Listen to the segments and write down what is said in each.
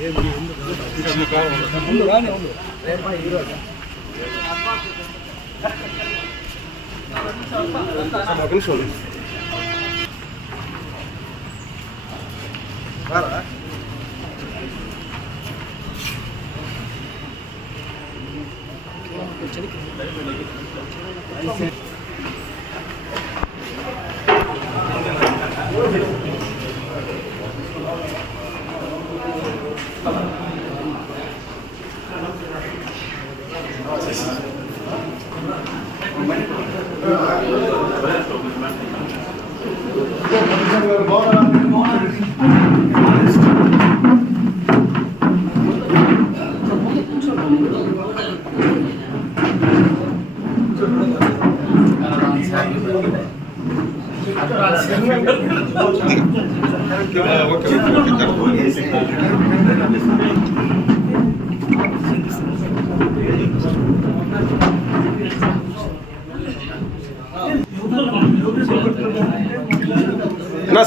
నా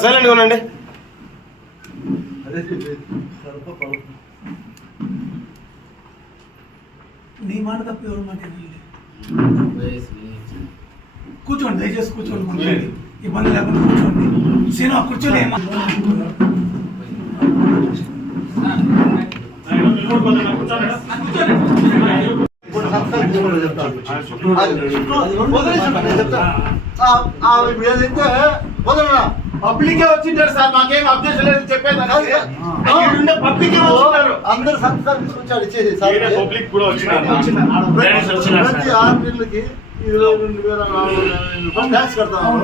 సైలెంట్గా ఉండండి. నీ మాట తప్ప ఎవరు మాట కూర్చోండి, దయచేసి కూర్చోండి, ఇబ్బంది లేకుండా కూర్చోండి. సీను కూర్చోలే పబ్లికే వచ్చింటారు సార్, మాకేం అబ్జెక్షన్ లేదు చెప్పేది. పబ్లికే వచ్చినారు, అందరు సంతకాలు తీసుకొచ్చాడు ఇచ్చేది సార్. పబ్లిక్ కూడా వచ్చినారు. ప్రతి 6 నెలలకి 22,400 ట్యాక్స్ కడతాము.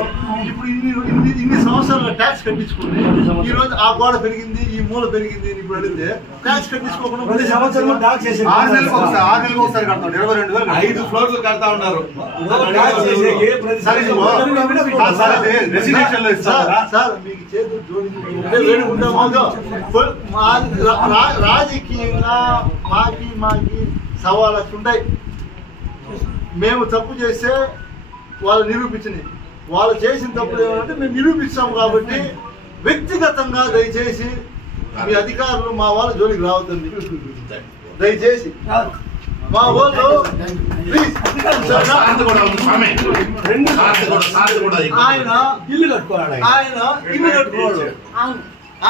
ఇప్పుడు ఇన్ని సంవత్సరాల ట్యాక్స్ కట్టించుకుని ఈ రోజు ఆ గోడ పెరిగింది, ఈ మూల పెరిగింది ఇప్పుడు అడిగితే ట్యాక్స్ కట్టించుకోకుండా ప్రతి సంవత్సరం ట్యాక్స్ చేసి 6 నెలలకు ఒకసారి కడతాం. 22,000 5 ఫ్లోర్లు కడతా ఉన్నారు. సార్ మీకు చేతులు జోడించి రాజకీయంగా మాకి 1,00,000 ఉంటాయి. మేము తప్పు చేస్తే వాళ్ళు నిరూపించింది, వాళ్ళు చేసిన తప్పులు ఏమంటే మేము నిరూపిస్తాం. కాబట్టి వ్యక్తిగతంగా దయచేసి మీ అధికారులు మా వాళ్ళ జోలికి రావద్దండి. దయచేసి మా వాళ్ళు ఆయన ఇల్లు కట్టుకోవాలి.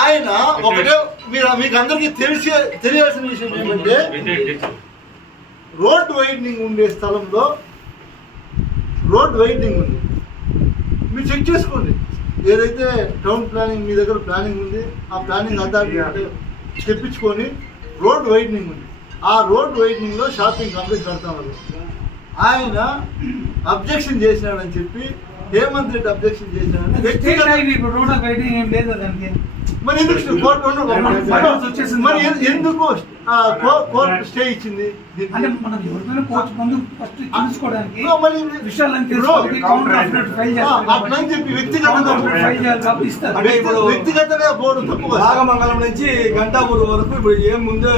ఆయన ఒకటే మీకు అందరికీ తెలియాల్సిన విషయం ఏమంటే రోడ్ వైడనింగ్ ఉండే స్థలంలో రోడ్ వైడనింగ్ ఉంది. మీరు చెక్ చేసుకోండి. ఏదైతే టౌన్ ప్లానింగ్ మీ దగ్గర ప్లానింగ్ ఉంది, ఆ ప్లానింగ్ అథారిటీ తెప్పించుకొని రోడ్ వైడనింగ్ ఉంది. ఆ రోడ్ వైడనింగ్లో షాపింగ్ కాంప్లెక్స్ కడతామన్నారు. ఆయన అబ్జెక్షన్ చేసినాడని చెప్పి హేమంత్ రెడ్డి అబ్జెక్షన్ చేసినాడని మరి ఎందుకు కోర్టు స్టే ఇచ్చింది? వ్యక్తిగతంగా బోర్డు తప్పు. నాగమంగళం నుంచి గంటాపూర్ వరకు ఇప్పుడు ఏం ముందు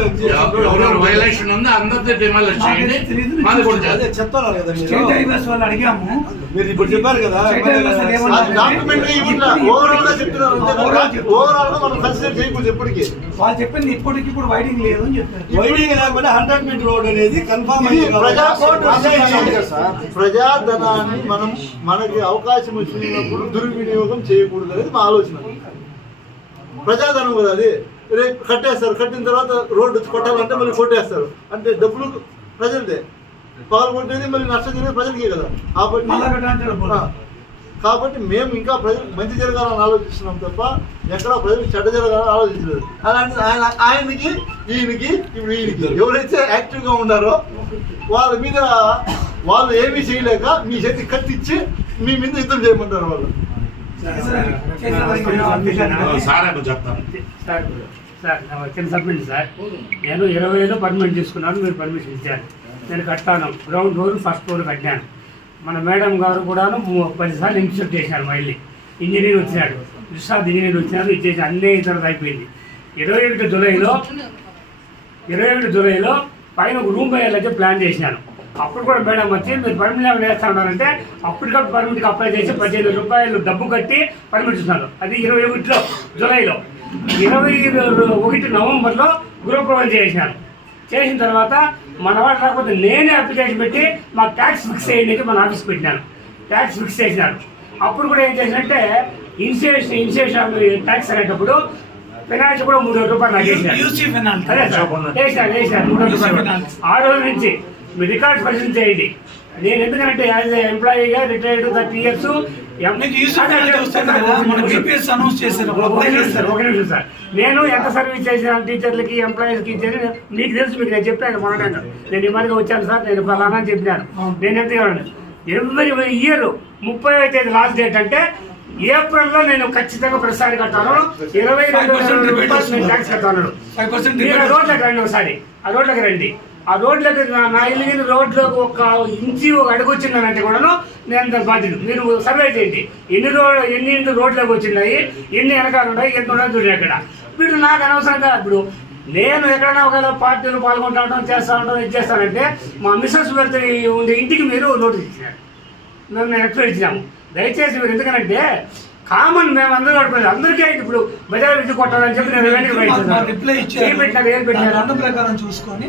వైలేషన్ ఉంది, అందరితో చెప్తున్నారు కదా అడిగాము. మీరు ఇప్పుడు చెప్పారు కదా ఓవరాల్ గా చెప్తున్నారు. ఓవరాల్ గా మనం కన్సిడర్ చేయకూడదు. ఎప్పటికీ వాళ్ళు చెప్పింది ఇప్పుడు వైడింగ్ లేదు అని చెప్పారు. వైడింగ్ లేకపోతే 100 మీటర్ రోడ్ అనేది కన్ఫర్మ్. ప్రజాధనాన్ని మనకి అవకాశం వచ్చినప్పుడు దుర్వినియోగం చేయకూడదు అనేది మా ఆలోచన. ప్రజాధనం కదా అది. రేపు కట్టేస్తారు, కట్టిన తర్వాత రోడ్డు కొట్టాలంటే మళ్ళీ కొట్టేస్తారు. అంటే డబ్బులు ప్రజలదే, పాల్గొంటేది మళ్ళీ నష్టం జరిగేది ప్రజలకే కదా. కాబట్టి మేము ఇంకా ప్రజలకు మంచి జరగాలని ఆలోచిస్తున్నాం తప్ప ఎక్కడా ప్రజలకు చెడ్డ జరగాలని ఆలోచించలేదు. అలాంటి ఆయనకి ఇప్పుడు ఈయనకి ఎవరైతే యాక్టివ్గా ఉన్నారో వాళ్ళ మీద వాళ్ళు ఏమీ చేయలేక మీ చేతి కట్టించి మీ మీద యుద్ధం చేయమంటారు వాళ్ళు. చిన్న సబ్మిట్ సార్, నేను 20,000 పర్మిషన్ తీసుకున్నాను, మీరు పర్మిషన్ ఇచ్చారు. నేను కట్టాను, గ్రౌండ్ ఫ్లోర్ ఫస్ట్ ఫ్లోర్ కట్టాను. మన మేడం గారు కూడాను 10 సార్లు ఇన్స్టిట్యూట్ చేశారు. మళ్ళీ ఇంజనీర్ వచ్చినాడు, విశ్రాంత్ ఇంజనీర్ వచ్చినారు, ఇచ్చేసి అన్నీ ఇతరులు అయిపోయింది. 21 జూలైలో పైన ఒక రూమ్ వేయాలంటే ప్లాన్ చేసినాను. అప్పుడు కూడా మేడం వచ్చి మీరు పర్మిట్ వేస్తా ఉన్నారంటే అప్పటికప్పుడు పర్మిట్కి అప్లై చేసి 15,000 రూపాయలు డబ్బు కట్టి పర్మిట్ ఇస్తున్నారు. అది 21 జూలైలో. 21 నవంబర్లో గ్రూప్ ప్రొవైడ్ చేసినాను. చేసిన తర్వాత మన వాళ్ళు రాకపోతే నేనే అప్లికేషన్ పెట్టి మాకు ట్యాక్స్ ఫిక్స్ చేయడానికి మన ఆఫీస్ పెట్టినాను. ట్యాక్స్ ఫిక్స్ చేసినాను. అప్పుడు కూడా ఏం చేసినంటే ఇన్సూరెన్స్ ట్యాక్స్ అనేటప్పుడు ఫైనాన్స్ కూడా 3,000 రూపాయలు నాకు వేసినాను. అదే సార్ వేసినాను 3,000 రూపాయలు. ఆ రోజు నుంచి మీ రికార్డ్స్ పరిశీలన చేయండి. నేను ఎందుకంటే యాజ్ ఎంప్లాయీగా రిటైర్డ్ 30 years. ఒక నిమిషం సార్, నేను ఎంత సర్వీస్ చేసాను టీచర్లకి ఎంప్లాయీస్కి ఇచ్చేది మీకు తెలుసు. మీకు నేను చెప్పాను మొన్న నేను ఈ మధ్యగా వచ్చాను సార్, నేను ఫలానా అని చెప్పినాను. నేను ఎంత కావాలి ఎవ్రీ ఇయర్ 30వ తేదీ లాస్ట్ డేట్ అంటే ఏప్రిల్లో నేను ఖచ్చితంగా ప్రతిసారి కట్టాను. 22,000 రూపాయలు నేను ట్యాక్స్ కట్టాను. మీరు రోడ్లకు రండి ఒకసారి, ఆ రోడ్లకు రండి. ఆ రోడ్లకు నా ఇల్లు రోడ్లకు ఒక ఇంచి ఒక అడుగు వచ్చిందనంటే కూడాను నేను దాని బాధ్యత. మీరు సర్వే చేయండి, ఎన్ని ఇంటి రోడ్లకు వచ్చినాయి, ఎన్ని వెనకాలు ఉన్నాయి, ఎంత ఉన్నాయి చూడండి. అక్కడ వీడు నాకు అనవసరంగా ఇప్పుడు నేను ఎక్కడైనా ఒకవేళ పార్టీలు పాల్గొంటా ఉంటాం, చేస్తా ఉంటాం, ఇది చేస్తానంటే మా మిస్సెస్ పెడితే ఉండే ఇంటికి మీరు నోటీస్ ఇచ్చినారు, మేము ఎక్స్ప్లెయిన్ ఇచ్చినాము. దయచేసి మీరు ఎందుకనంటే కామన్ మేము అందరూ పడుకోలేదు, అందరికీ అయితే ఇప్పుడు బజార్ విద్య కొట్టాలని చెప్పి నేను అన్న ప్రకారం చూసుకొని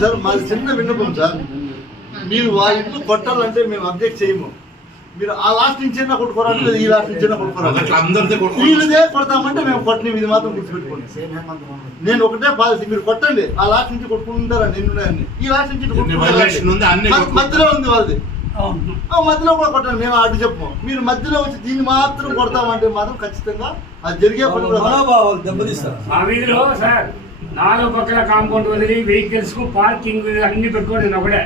సార్ మాది చిన్న విన్నపం సార్. మీరు ఆ ఇంట్లో కొట్టాలంటే మేము అబ్జెక్ట్ చేయము. మీరు ఆ లాస్ట్ నుంచి కొట్టుకోరాలి, ఈ లాస్ట్ నుంచి కొట్టుకోరాలి. వీళ్ళదే కొడతామంటే మేము కొట్టని, ఇది మాత్రం గుర్తుపెట్టుకోండి. నేను ఒకటే పాలసీ, మీరు కొట్టండి, ఆ లాస్ట్ నుంచి కొట్టుకుంటారా నిన్ను, ఈ లాస్ట్ నుంచి మధ్యలో ఉంది వాళ్ళది, మధ్యలో కూడా కొట్టండి. మేము అటు చెప్పము. మీరు మధ్యలో వచ్చి దీన్ని మాత్రం కొడతామంటే మాత్రం ఖచ్చితంగా అది జరిగే పని కూడా దెబ్బతీస్తారు. మా వీధిలో సార్ 4 పక్కల కాంపౌండ్ వదిలి వెహికల్స్ కు పార్కింగ్ అన్ని పెట్టుకోండి. నేను ఒకటే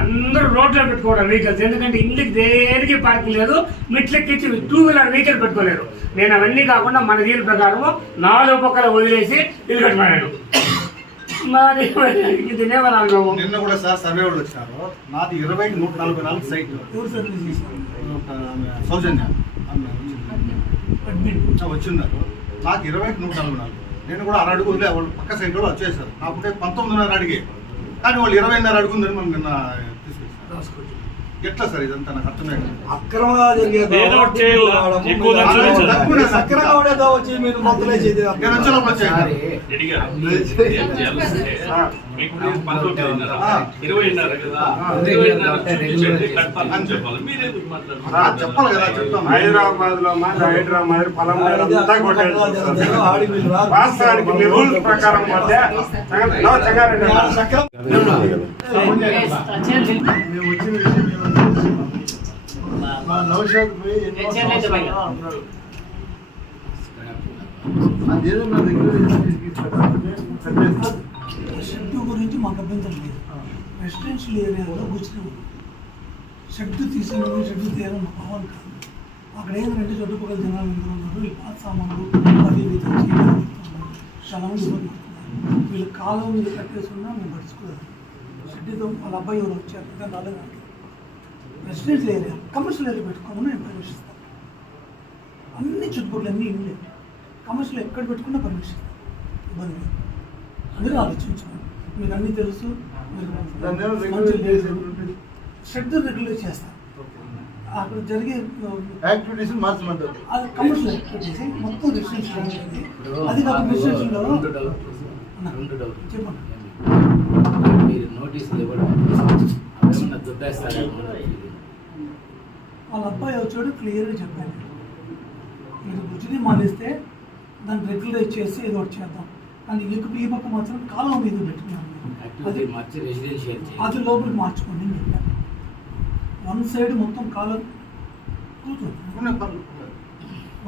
అందరూ రోడ్లో పెట్టుకోవడం వెహికల్స్, ఎందుకంటే ఇంటికి దేనికి పార్కింగ్ లేదు, మెట్లెక్కించి 2 వీలర్ వెహికల్ పెట్టుకోలేరు. నేను అవన్నీ కాకుండా మన దీని ప్రకారం 4 పక్కల వదిలేసి ఇల్లు కట్టుకున్నాను. మరి నిన్న కూడా సార్ సర్వే వాళ్ళు వచ్చినారు. నాది 20,144 సైట్ సౌజన్య వచ్చిన్నారు. నాకు 20,144. నేను కూడా 6 అడుగులే, వాళ్ళు పక్క సైడ్ కూడా వచ్చేసారు. నాకుంటే 19.5 అడిగే, కానీ వాళ్ళు 20.5 అడుగుందని మనం నిన్న తీసుకొచ్చారు. ఎట్లా సార్ ఇదంతా నాకు అర్థమే కాదు. అక్రమంగా వచ్చి మీరు మొదలై చెప్పాలి కదా, చెప్తాం. హైదరాబాద్ లో హైదరాబాద్ పొలం వాస్తవానికి మీ రూల్స్ ప్రకారం పోతే మేము వచ్చిన విషయం మా నౌషాద్ పోయి అదేదన్నా షెడ్ గురించి మాకు అభ్యంతరం లేదు. రెసిడెన్షియల్ ఏరియాలో కూర్చుని షెడ్ తీసేయాలి, షెడ్ తీయాలని మా భావన కాదు. అక్కడ ఏంటంటే చుట్టుపక్కల జనాలు అందరూ ఉన్నారు, ఈ పాత సామాన్లు అది చాలా వీళ్ళు కాలం మీద కట్టేసుకున్నా మేము పడుచుకోలేదు. షెడ్తో వాళ్ళ అబ్బాయి ఎవరు వచ్చారు, ఇంకా రాలేదు. రెసిడెన్షియల్ ఏరియా కమర్షియల్ ఏరియా పెట్టుకోమని నేను పర్మిషన్ ఇస్తాను. అన్ని చుట్టుపక్కల అన్నీ ఇల్లు కమర్షియల్ ఎక్కడ పెట్టుకున్నా పర్మిషన్ ఇస్తాను, ఇబ్బంది లేదు. అందరూ ఆలోచించుకోండి, మీకు అన్నీ తెలుసు. షెడ్ రెగ్యులేట్ చేస్తాను. అక్కడ జరిగే యాక్టివిటీస్ మార్చమంటారు. అది కమర్షియల్ యాక్టివిటీస్ మొత్తం రెసిడెన్షియల్, అది కాక రెసిడెన్షియల్లో చెప్పండి. మీరు నోటీసులు ఇవ్వడం వాళ్ళ అబ్బాయి వచ్చాడు, క్లియర్గా చెప్పాను, మీరు బుజ్జిని మానేస్తే దాన్ని రెగ్యులైజ్ చేసి ఏదో ఒకటి చేద్దాం, కానీ ఈ పక్క మాత్రం కాలం మీద పెట్టుకున్నాను. అది లోపలికి మార్చుకోండి అని చెప్పాను. 1 సైడ్ మొత్తం కాలం కూర్చోండి,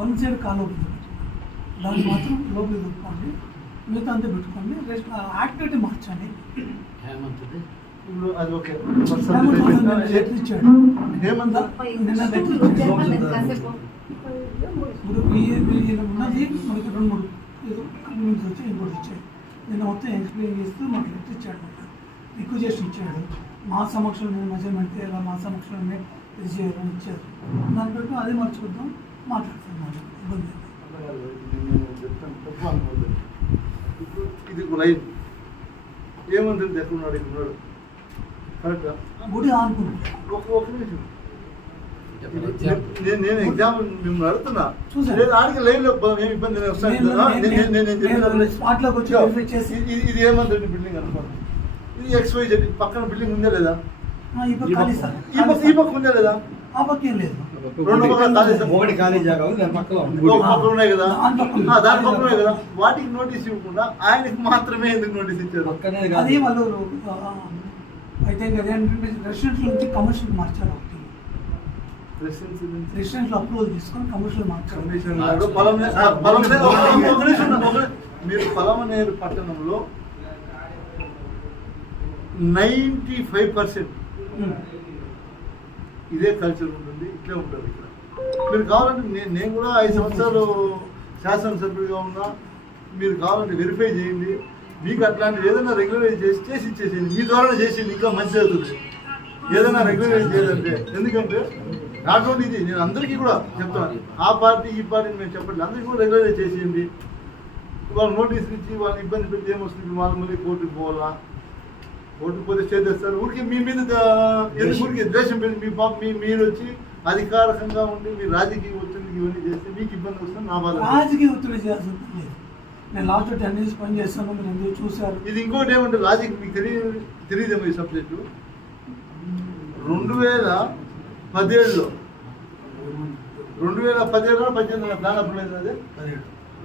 1 సైడ్ కాలం మీద దాన్ని మాత్రం లోపలికి పెట్టుకోండి, మిగతా అంతా పెట్టుకోండి. యాక్టివిటీ మార్చండి. అది ఓకే. లెటర్ ఇచ్చాడు నిన్న లెటర్ ఇచ్చాడు. ఇప్పుడు ఉన్నది మనకి 2-3 ఏదో కంప్లైంట్స్ వచ్చి ఇంకోటి ఇచ్చాడు. నిన్న మొత్తం ఎక్స్ప్లెయిన్ చేస్తూ మాకు లెటర్ ఇచ్చాడు, రిక్వెస్ట్ ఇచ్చాడు. మా సమక్షంలో మెజర్మెంట్ చేయాలి, మా సమక్షంలోనే ఇది చేయాలని ఇచ్చారు. దాని ప్రకారం అదే మార్చుకుంటాం, మాట్లాడుతున్నాను. ఇబ్బంది ఇది లైన్ ఏమంటుంది, ఎక్కడున్నాడు, ఇక్కడ ఉన్నాడు కరెక్ట్గా గుడి ఆనుకున్నాడు. ఒక నిమిషం నేను ఎగ్జాంపుల్ మిమ్మల్ని అడుగుతున్నా. చూసాను. లేదు ఆడికి లైవ్ లో ఏమి ఇబ్బంది లేదు, వస్తాను కదా. నేను స్పాట్ లోకి వచ్చి వెరిఫై చేసి ఇది ఏమంటుంది బిల్డింగ్ అనుకోండి, ఇది XYZ పక్కన బిల్డింగ్ ఉందా లేదా, ఇప్పుడు ఖాళీ సార్, ఈ పక్క ఉందా లేదా, ఆ పక్క ఏం లేదు, రెండు పక్కల ఖాళీ సార్. ఒకటి ఖాళీ జాగా ఉంది, దాని పక్కన ఒక పక్కన ఉన్నాయి కదా, దాని పక్కన. దాని పక్కన ఉన్నాయి కదా, వాటికి నోటీస్ ఇవ్వకుండా ఆయనకి మాత్రమే ఎందుకు నోటీస్ ఇచ్చారు? పక్కనే అది కాదు. వాళ్ళు అయితే అదేంటంటే రెసిడెన్షియల్ నుంచి కమర్షియల్ మార్చారు. రెసిడెన్షియల్ అప్రూవల్ తీసుకొని కమర్షియల్ మార్చారు. మీరు పలమనేరు పట్టణంలో 95% ఇదే కల్చర్ ఉంటుంది, ఇట్లే ఉంటుంది ఇక్కడ. మీరు కావాలంటే నేను కూడా 5 సంవత్సరాలు శాసనసభ్యుడిగా ఉన్నా, మీరు కావాలంటే వెరిఫై చేయండి. మీకు అట్లాంటివి ఏదైనా రెగ్యులరైజ్ చేసి ఇచ్చేసేయండి, మీ ద్వారా చేసేయండి, ఇంకా మంచి అవుతుంది. ఏదైనా రెగ్యులరైజ్ చేయాలంటే, ఎందుకంటే నాట్ ఓన్లీ ఇది, నేను అందరికీ కూడా చెప్తాను, ఆ పార్టీ ఈ పార్టీని మేము చెప్పండి, అందరికీ కూడా రెగ్యులరైజ్ చేసేయండి. వాళ్ళు నోటీస్ ఇచ్చి వాళ్ళని ఇబ్బంది పెట్టి ఏమొస్తుంది, వాళ్ళు మళ్ళీ కోర్టుకు పోవాలా, కోర్టుకు పోతే చేస్తారు. ఊరికి మీ మీద ఎందుకు ఊరికి ద్వేషం పెట్టి మీరు వచ్చి అధికారికంగా ఉండి మీరు రాజకీయ ఒత్తిడికి ఇవన్నీ చేస్తే మీకు ఇబ్బంది వస్తుంది. నా బాధ రాజకీయ ఒత్తిడి చేయాల్సిన పని లేదు. నేను లాస్ట్ 10 years పని చేస్తాను, మీరు ఎందుకు చూశారు. ఇది ఇంకోటి ఏమంటే లాజిక్ మీకు తెలియదేమో ఈ సబ్జెక్టు. 2017లో 18 ప్లాన్ అప్రూవ్ అదే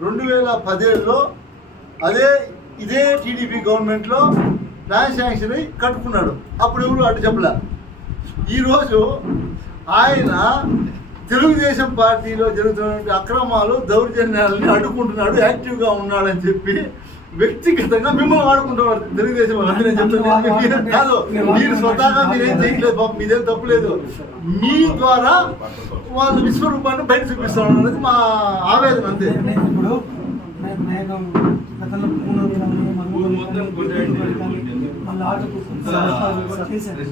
2017లో ఇదే టీడీపీ గవర్నమెంట్లో ప్లాన్ శాంక్షన్ అయ్యి కట్టుకున్నాడు. అప్పుడు ఎవరు అటు చెప్పలే. ఈరోజు ఆయన తెలుగుదేశం పార్టీలో జరుగుతున్న అక్రమాలు దౌర్జన్యాలని అడ్డుకుంటున్నాడు, యాక్టివ్గా ఉన్నాడని చెప్పి వ్యక్తిగతంగా మిమ్మల్ని వాడుకుంటున్నారు తెలుగుదేశం వాళ్ళు. అందుకే నేను చెప్తాను, కాదు మీరు స్వతహాగా మీరేం చేయట్లేదు పాపం, మీదేం తప్పులేదు. మీ ద్వారా వాళ్ళు విశ్వరూపాన్ని బయట చూపిస్తున్నారు అనేది మా ఆవేదన, అంతే. ఇప్పుడు మేఘం గతంలో పూనూరు కానీ మళ్ళీ ఆటకు చేశారు.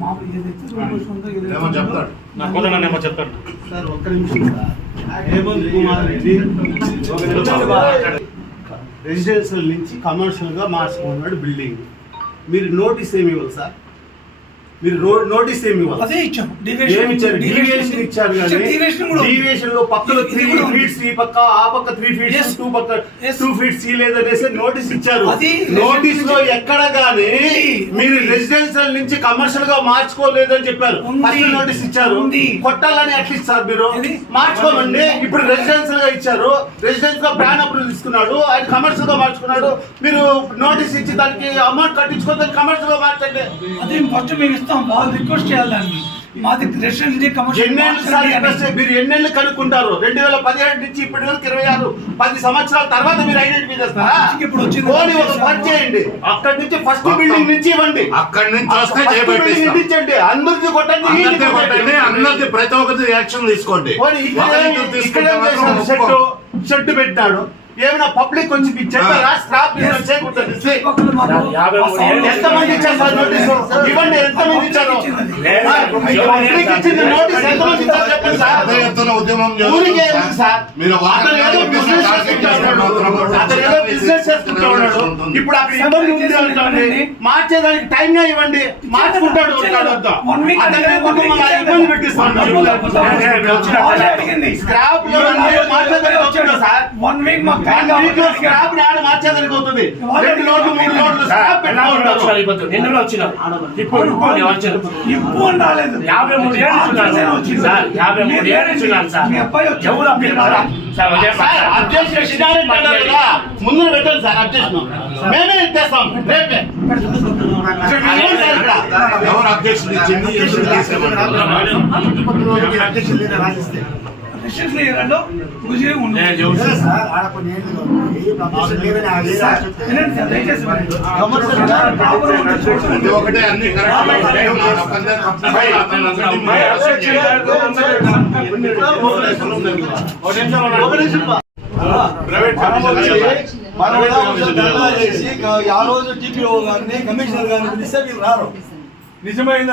మామూలు ఏదైతే చెప్తాడు సార్ ఒక్క నిమిషం సార్. హేమంత్ కుమార్ రెడ్డి రెసిడెన్షియల్ నుంచి కమర్షియల్గా మార్చుకున్నాడు బిల్డింగ్. మీరు నోటీస్ ఏమి ఇవ్వాలి సార్? మీరు నోటీస్ ఏమి ఇవ్వాలి? అదే ఇచ్చాము. ఏమి ఇచ్చారు? డీవియేషన్ ఇచ్చారు కానీ డీవియేషన్ లో పక్కలో 3 feet ఈ పక్క, ఆ పక్క 3 feet, 2 feet లేదనేసి నోటీస్ ఇచ్చారు. నోటీస్ లో ఎక్కడ గానీ మీరు రెసిడెన్షియల్ నుంచి కమర్షియల్ గా మార్చుకోలేదని చెప్పారు. ఫస్ట్ నోటీస్ ఇచ్చారు, కొట్టాలని అట్లీస్ట్ సార్ మీరు మార్చుకోమండి. ఇప్పుడు రెసిడెన్షియల్ గా ఇచ్చారు, రెసిడెన్స్ గా ప్లాన్ అప్రూవల్ తీసుకున్నాడు, ఆయన కమర్షియల్ గా మార్చుకున్నాడు. మీరు నోటీస్ ఇచ్చి దానికి అమౌంట్ కట్టించుకోవద్దని కమర్షియల్ గా మార్చండి. అదే ఫస్ట్ మేము ఇస్తాం, వాళ్ళు రిక్వెస్ట్ చేయాలని. మాది రెసిడెన్షియల్ కమర్షియల్ మీరు ఎన్నెళ్ళు కనుక్కుంటారు? 2017 నుంచి ఇప్పటి వరకు 26 10 సంవత్సరాల తర్వాత మీరు ఐడెంటిఫై చేస్తారా? ఇప్పుడు వచ్చింది ఒక పని చేయండి, అక్కడి నుంచి ఫస్ట్ బిల్డింగ్ నుంచి ఇవ్వండి, అక్కడి నుంచి వస్తే ఇచ్చేయండి, అందరిది కొట్టండి, అందరిది ప్రతి ఒక్కరి యాక్షన్ తీసుకోండి. షెడ్ పెట్టాడు, ఏమైనా పబ్లిక్ వచ్చి చెప్పారా? స్టాప్ ఎంతమంది ఇచ్చారు సార్ నోటీసు? ఇవ్వండి, ఎంతమంది ఇచ్చారు? పబ్లిక్ ఇచ్చిన నోటీస్ ఎంతమంది ఇచ్చారు చెప్పండి సార్. ఉద్యమం ఊరికే ఎందుకు సార్? అతను ఏదో బిజినెస్ చేసుకుంటా ఉన్నాడు. ఇప్పుడు అక్కడ ఇబ్బంది ఉంది అంటే మార్చేదానికి టైం గా ఇవ్వండి, మార్చుకుంటాడు. ఇబ్బంది పెట్టిస్తాడు. స్క్రాప్ లో మార్చేదానికి వచ్చిందా సార్? 1 week స్క్రాప్ మార్చేదానికి అవుతుంది. 2 లోడ్లు 3 లోడ్లు స్క్రాప్ ఇప్పుడు రాలేదు. 53 ఏళ్ళు వచ్చింది సార్. 53 ఏళ్ళు వచ్చింది సార్. ఎవరు ముందు పెట్టండి సార్, అబ్జెక్షన్ మేమే ఇచ్చేస్తాం రేపే. ఎవరు అబ్జెక్షన్ ఇచ్చింది? ఒకటే అన్ని ఆ రోజు టీపీఓ గారిని కమిషనర్ గారిని పిలిస్తే మీరు రారు. నిజమైన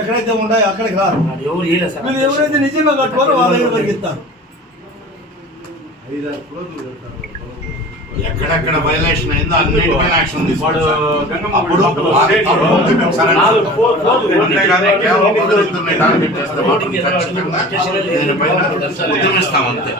ఎక్కడైతే ఉన్నాయో అక్కడికి రారు. మీరు ఎవరైతే నిజంగా కట్టుకోరో వాళ్ళ దగ్గర పరిగెత్తారు. ఎక్కడెక్కడ వైలేషన్ అయిందో అన్నిటిపైన యాక్షన్ వాడు తీసుకోవాలి. గంగమ్మ అప్పుడు స్టేట్ వారి తరఫు నుంచి మేము సరైన నాలుగు ఫోర్ అంతేగాని కేవలం ఒకరిద్దరిని టార్గెట్ చేస్తే మాత్రం ఖచ్చితంగా దీనిపైన ఉద్యమిస్తాం అంతే.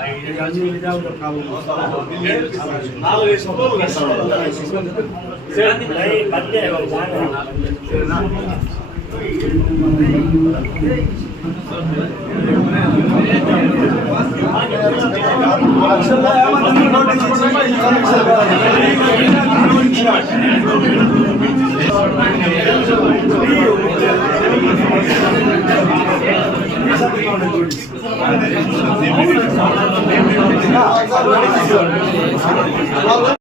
వాళ్ళు